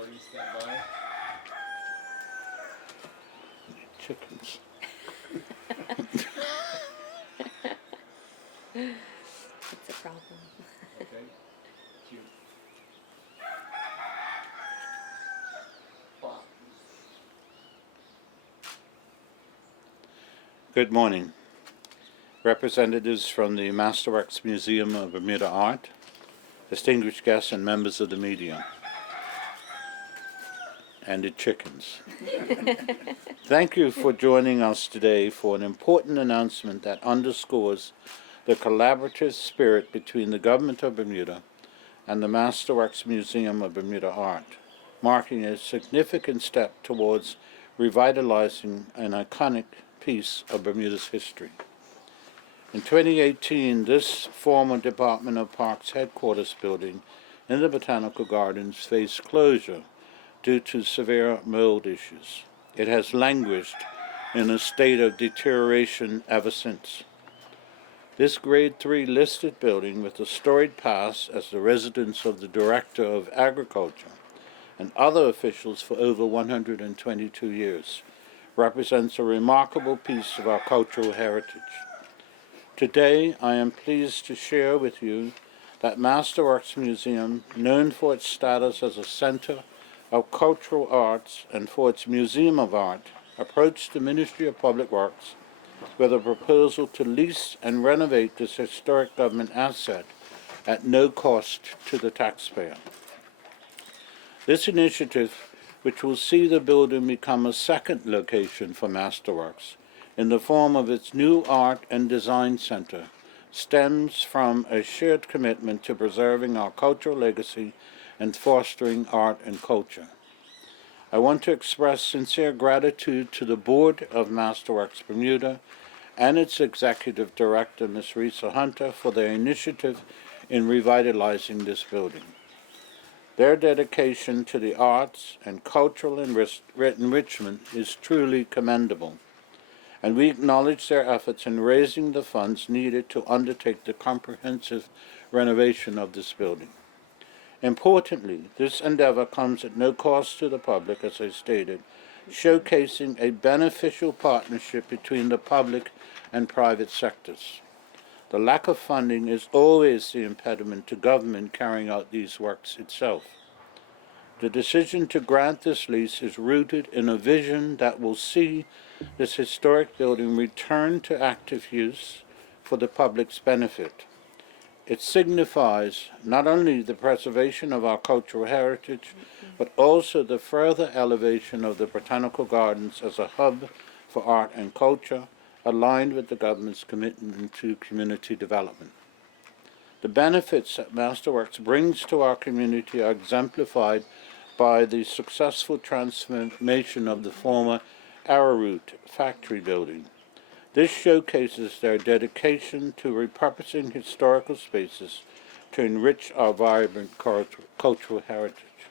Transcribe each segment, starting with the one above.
Recording stand by. Chickens. It's a problem. Okay. Cue. Good morning. Representatives from the Masterworks Museum of Bermuda Art, distinguished guests and members of the media, and the chickens. Thank you for joining us today for an important announcement that underscores the collaborative spirit between the Government of Bermuda and the Masterworks Museum of Bermuda Art, marking a significant step towards revitalizing an iconic piece of Bermuda's history. In 2018, this former Department of Parks headquarters building in the Botanical Gardens faced closure due to severe mold issues. It has languished in a state of deterioration ever since. This Grade 3 listed building, with a storied past as the residence of the Director of Agriculture and other officials for over 122 years, represents a remarkable piece of our cultural heritage. Today, I am pleased to share with you that Masterworks Museum, known for its status as a center of cultural arts and for its Museum of Art, approached the Ministry of Public Works with a proposal to lease and renovate this historic government asset at no cost to the taxpayer. This initiative, which will see the building become a second location for Masterworks in the form of its new Art and Design Center, stems from a shared commitment to preserving our cultural legacy and fostering art and culture. I want to express sincere gratitude to the Board of Masterworks Bermuda and its Executive Director, Ms. Risa Hunter, for their initiative in revitalizing this building. Their dedication to the arts and cultural enrichment is truly commendable, and we acknowledge their efforts in raising the funds needed to undertake the comprehensive renovation of this building. Importantly, this endeavor comes at no cost to the public, as I stated, showcasing a beneficial partnership between the public and private sectors. The lack of funding is always the impediment to government carrying out these works itself. The decision to grant this lease is rooted in a vision that will see this historic building return to active use for the public's benefit. It signifies not only the preservation of our cultural heritage, but also the further elevation of the Botanical Gardens as a hub for art and culture, aligned with the government's commitment to community development. The benefits that Masterworks brings to our community are exemplified by the successful transformation of the former arrowroot factory building. This showcases their dedication to repurposing historical spaces to enrich our vibrant cultural heritage.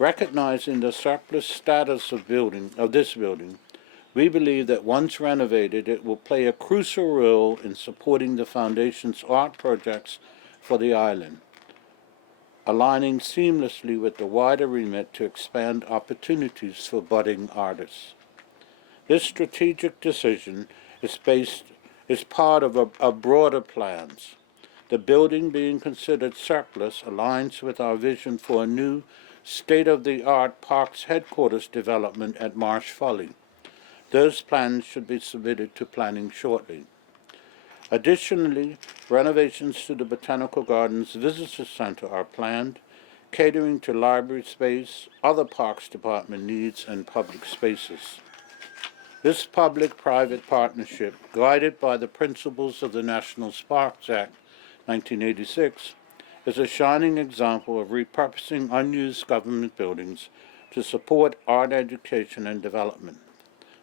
Recognizing the surplus status of this building, we believe that once renovated, it will play a crucial role in supporting the Foundation's art projects for the island, aligning seamlessly with the wider remit to expand opportunities for budding artists. This strategic decision is part of broader plans. The building, being considered surplus, aligns with our vision for a new state-of-the-art parks headquarters development at Marsh Folly. Those plans should be submitted to planning shortly. Additionally, renovations to the Botanical Gardens Visitor Center are planned, catering to library space, other Parks Department needs, and public spaces. This public-private partnership, guided by the principles of the National Parks Act 1986, is a shining example of repurposing unused government buildings to support art education and development,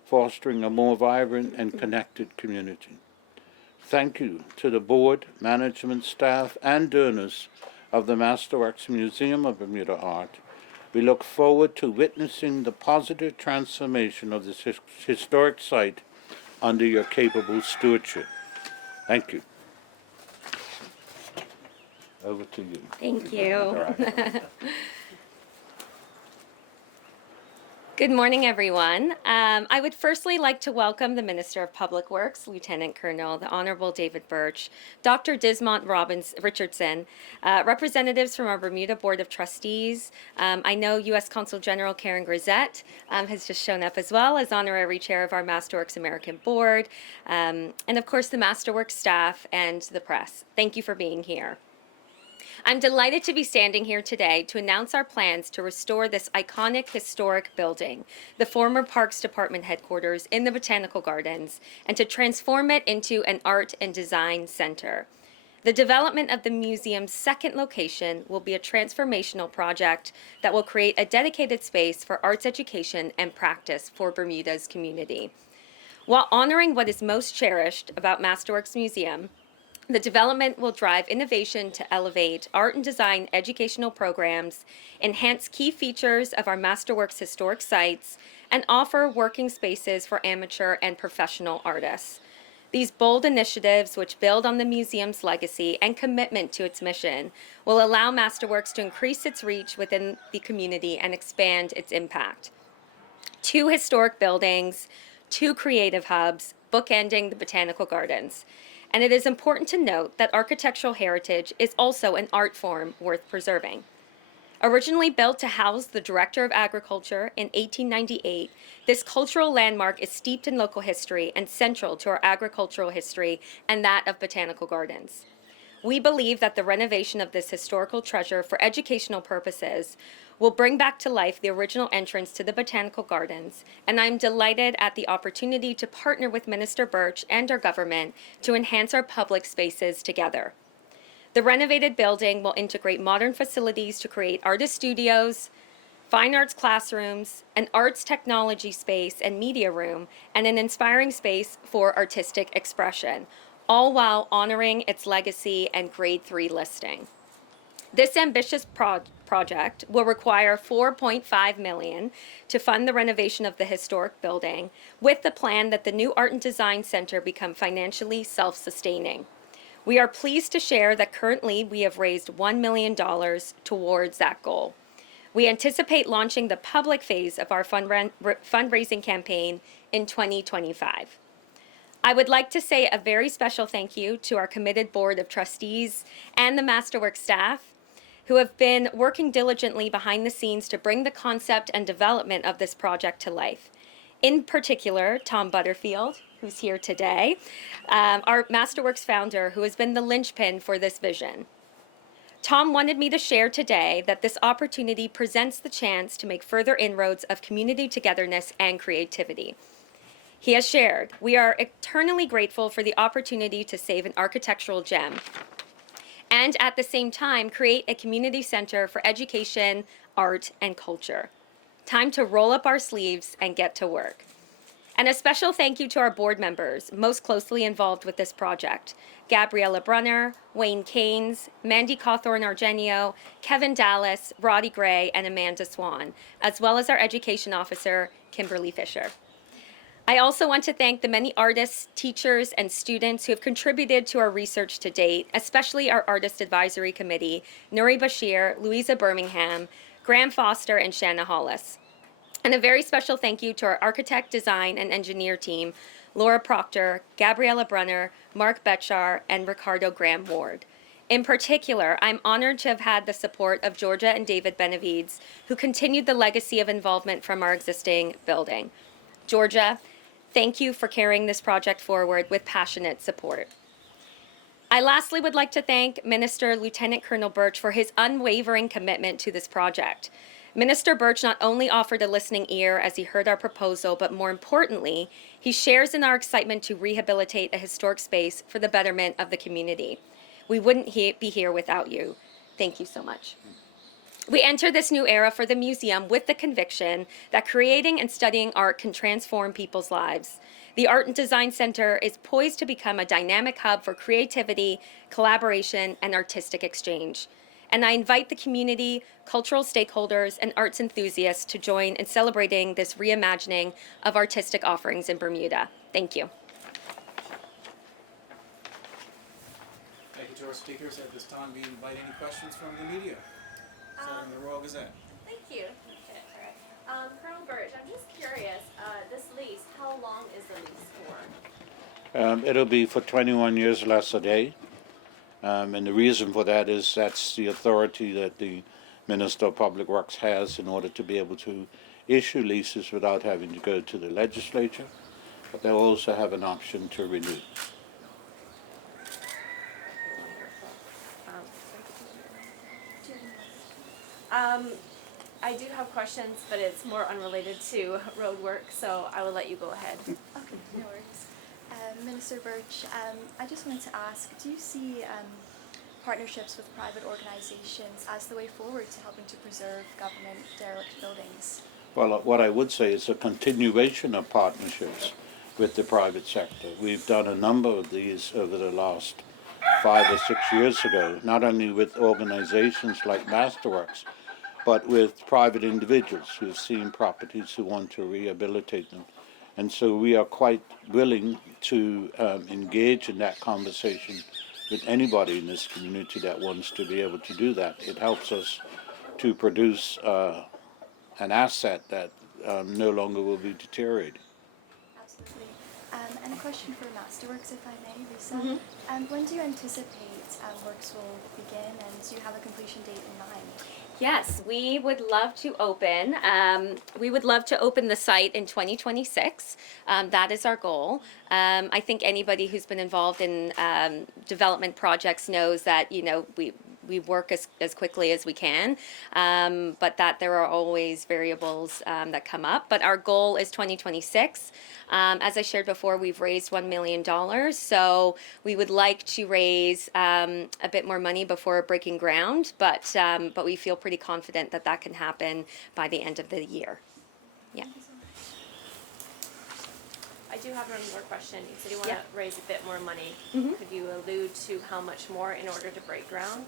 fostering a more vibrant and connected community. Thank you to the board, management, staff, and donors of the Masterworks Museum of Bermuda Art. We look forward to witnessing the positive transformation of this historic site under your capable stewardship. Thank you. Over to you. Thank you. All right. Good morning, everyone. I would firstly like to welcome the Minister of Public Works, Lieutenant Colonel, the Honorable David Birch, Dr. Dismont Richardson, representatives from our Bermuda Board of Trustees. I know U.S. Consul General Karen Grisette has just shown up, as well as Honorary Chair of our Masterworks American Board, and of course the Masterworks staff and the press. Thank you for being here. I'm delighted to be standing here today to announce our plans to restore this iconic historic building, the former Parks Department headquarters in the Botanical Gardens, and to transform it into an art and design center. The development of the museum's second location will be a transformational project that will create a dedicated space for arts education and practice for Bermuda's community. While honoring what is most cherished about Masterworks Museum, the development will drive innovation to elevate art and design educational programs, enhance key features of our Masterworks historic sites, and offer working spaces for amateur and professional artists. These bold initiatives, which build on the museum's legacy and commitment to its mission, will allow Masterworks to increase its reach within the community and expand its impact. 2 historic buildings, 2 creative hubs, bookending the Botanical Gardens. And it is important to note that architectural heritage is also an art form worth preserving. Originally built to house the Director of Agriculture in 1898, this cultural landmark is steeped in local history and central to our agricultural history and that of Botanical Gardens. We believe that the renovation of this historical treasure for educational purposes will bring back to life the original entrance to the Botanical Gardens, and I'm delighted at the opportunity to partner with Minister Birch and our government to enhance our public spaces together. The renovated building will integrate modern facilities to create artist studios, fine arts classrooms, an arts technology space and media room, and an inspiring space for artistic expression, all while honoring its legacy and Grade 3 listing. This ambitious project will require $4.5 million to fund the renovation of the historic building, with the plan that the new Art and Design Center become financially self-sustaining. We are pleased to share that currently we have raised $1 million towards that goal. We anticipate launching the public phase of our fundraising campaign in 2025. I would like to say a very special thank you to our committed Board of Trustees and the Masterworks staff, who have been working diligently behind the scenes to bring the concept and development of this project to life. In particular, Tom Butterfield, who's here today, our Masterworks founder, who has been the linchpin for this vision. Tom wanted me to share today that this opportunity presents the chance to make further inroads of community togetherness and creativity. He has shared, we are eternally grateful for the opportunity to save an architectural gem and at the same time create a community center for education, art, and culture. Time to roll up our sleeves and get to work. And a special thank you to our board members most closely involved with this project: Gabriella Brunner, Wayne Keynes, Mandy Cawthorne-Argenio, Kevin Dallas, Roddy Gray, and Amanda Swan, as well as our education officer, Kimberly Fisher. I also want to thank the many artists, teachers, and students who have contributed to our research to date, especially our Artist Advisory Committee, Nuri Bashir, Louisa Birmingham, Graham Foster, and Shanna Hollis. And a very special thank you to our architect, design, and engineer team, Laura Proctor, Gabriella Brunner, Mark Betchar, and Ricardo Graham Ward. In particular, I'm honored to have had the support of Georgia and David Benavides, who continued the legacy of involvement from our existing building. Georgia, thank you for carrying this project forward with passionate support. I lastly would like to thank Minister Lieutenant Colonel Birch for his unwavering commitment to this project. Minister Birch not only offered a listening ear as he heard our proposal, but more importantly, he shares in our excitement to rehabilitate a historic space for the betterment of the community. We wouldn't be here without you. Thank you so much. We enter this new era for the museum with the conviction that creating and studying art can transform people's lives. The Art and Design Center is poised to become a dynamic hub for creativity, collaboration, and artistic exchange. And I invite the community, cultural stakeholders, and arts enthusiasts to join in celebrating this reimagining of artistic offerings in Bermuda. Thank you. Thank you to our speakers. At this time, we invite any questions from the media. Starting with the Royal Gazette. Thank you. Colonel Birch, I'm just curious, this lease, how long is the lease for? It'll be for 21 years less a day. And the reason for that is that's the authority that the Minister of Public Works has in order to be able to issue leases without having to go to the legislature. But they'll also have an option to renew. I do have questions, but it's more unrelated to road work, so I will let you go ahead. Okay, no worries. Minister Birch, I just wanted to ask, do you see partnerships with private organizations as the way forward to helping to preserve government derelict buildings? Well, what I would say is a continuation of partnerships with the private sector. We've done a number of these over the last 5 or 6 years ago, not only with organizations like Masterworks, but with private individuals who've seen properties who want to rehabilitate them. And so we are quite willing to engage in that conversation with anybody in this community that wants to be able to do that. It helps us to produce an asset that no longer will be deteriorated. Absolutely. And a question for Masterworks, if I may, Lisa. When do you anticipate works will begin, and do you have a completion date in mind? Yes, we would love to open. We would love to open the site in 2026. That is our goal. I think anybody who's been involved in development projects knows that we work as quickly as we can, but that there are always variables that come up. But our goal is 2026. As I shared before, we've raised $1 million, so we would like to raise a bit more money before breaking ground, but we feel pretty confident that that can happen by the end of the year. Yeah. I do have one more question. You said you want Yeah. to raise a bit more money. Mhm. Could you allude to how much more in order to break ground?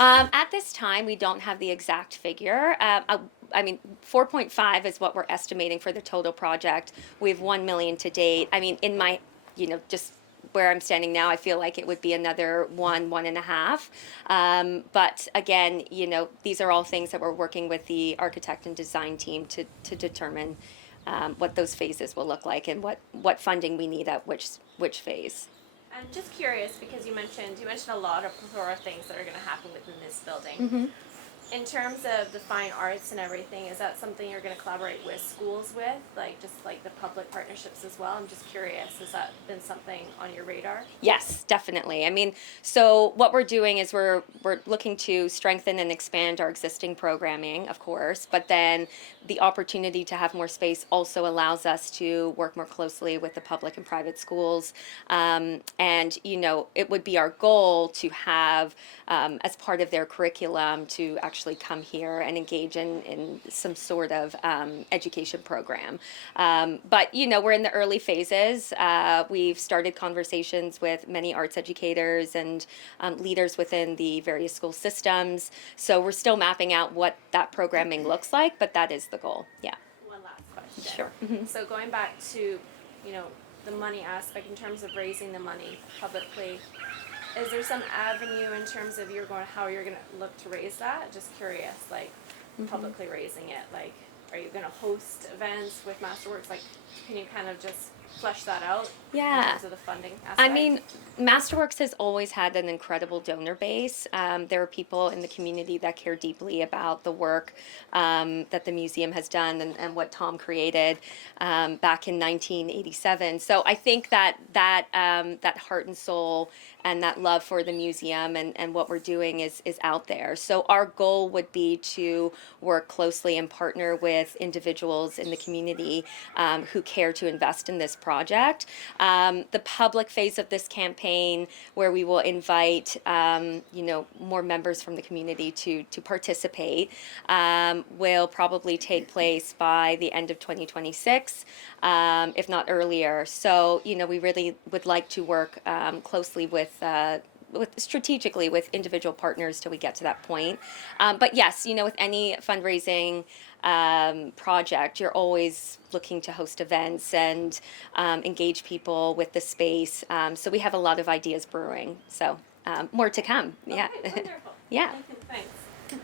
At this time, we don't have the exact figure. I mean, 4.5 is what we're estimating for the total project. We have 1 million to date. I mean, in my, just where I'm standing now, I feel like it would be another 1.5. But again, these are all things that we're working with the architect and design team to determine what those phases will look like and what funding we need at which phase. I'm just curious because you mentioned a lot of plethora of things that are going to happen within this building. Mm-hmm. In terms of the fine arts and everything, is that something you're going to collaborate with schools with, just like the public partnerships as well? I'm just curious, has that been something on your radar? Yes, definitely. I mean, so what we're doing is we're looking to strengthen and expand our existing programming, of course, but then the opportunity to have more space also allows us to work more closely with the public and private schools. And, it would be our goal to have, as part of their curriculum, to actually come here and engage in some sort of education program. But, we're in the early phases. We've started conversations with many arts educators and leaders within the various school systems. So we're still mapping out what that programming looks like, but that is the goal. Yeah. One last question. Sure. Mhm. So going back to, the money aspect in terms of raising the money publicly, is there some avenue in terms of how you're going to look to raise that? Just curious, publicly raising it. Are you going to host events with Masterworks? Can you kind of just flesh that out in Yeah. terms of the funding aspect? I mean, Masterworks has always had an incredible donor base. There are people in the community that care deeply about the work that the museum has done and what Tom created back in 1987. So I think that heart and soul and that love for the museum and what we're doing is out there. So our goal would be to work closely and partner with individuals in the community who care to invest in this project. The public phase of this campaign, where we will invite more members from the community to participate, will probably take place by the end of 2026, if not earlier. So we really would like to work closely strategically with individual partners till we get to that point. But yes, with any fundraising project, you're always looking to host events and engage people with the space. So we have a lot of ideas brewing. So more to come. Yeah. Okay, wonderful. Yeah. Thanks. All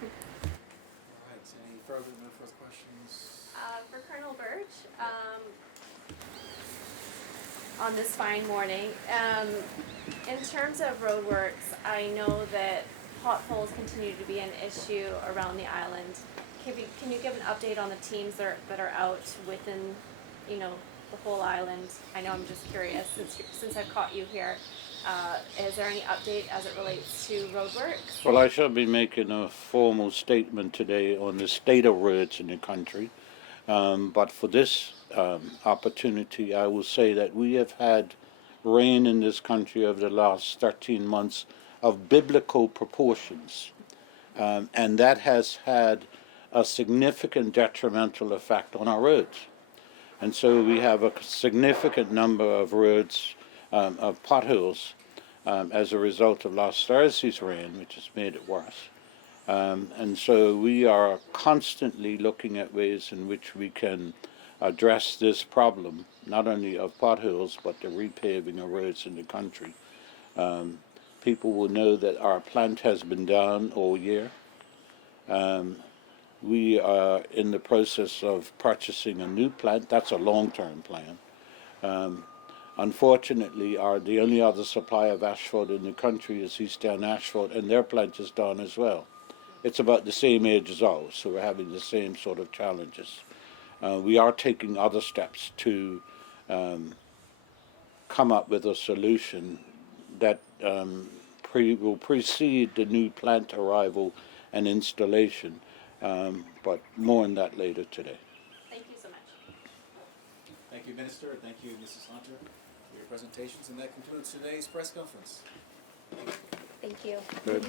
right, any President, no further questions. For Colonel Birch, on this fine morning, in terms of roadworks, I know that potholes continue to be an issue around the island. Can you give an update on the teams that are out within, the whole island? I know I'm just curious since I've caught you here. Is there any update as it relates to roadworks? Well, I shall be making a formal statement today on the state of roads in the country. But for this opportunity, I will say that we have had rain in this country over the last 13 months of biblical proportions. And that has had a significant detrimental effect on our roads. And so we have a significant number of roads, of potholes, as a result of last Thursday's rain, which has made it worse. And so we are constantly looking at ways in which we can address this problem, not only of potholes, but the repaving of roads in the country. People will know that our plant has been down all year. We are in the process of purchasing a new plant. That's a long-term plan. Unfortunately, the only other supplier of asphalt in the country is East Down Asphalt, and their plant is down as well. It's about the same age as ours, so we're having the same sort of challenges. We are taking other steps to come up with a solution that will precede the new plant arrival and installation, but more on that later today. Thank you so much. Thank you, Minister. Thank you, Mrs. Hunter, for your presentations. And that concludes today's press conference. Thank you. Good.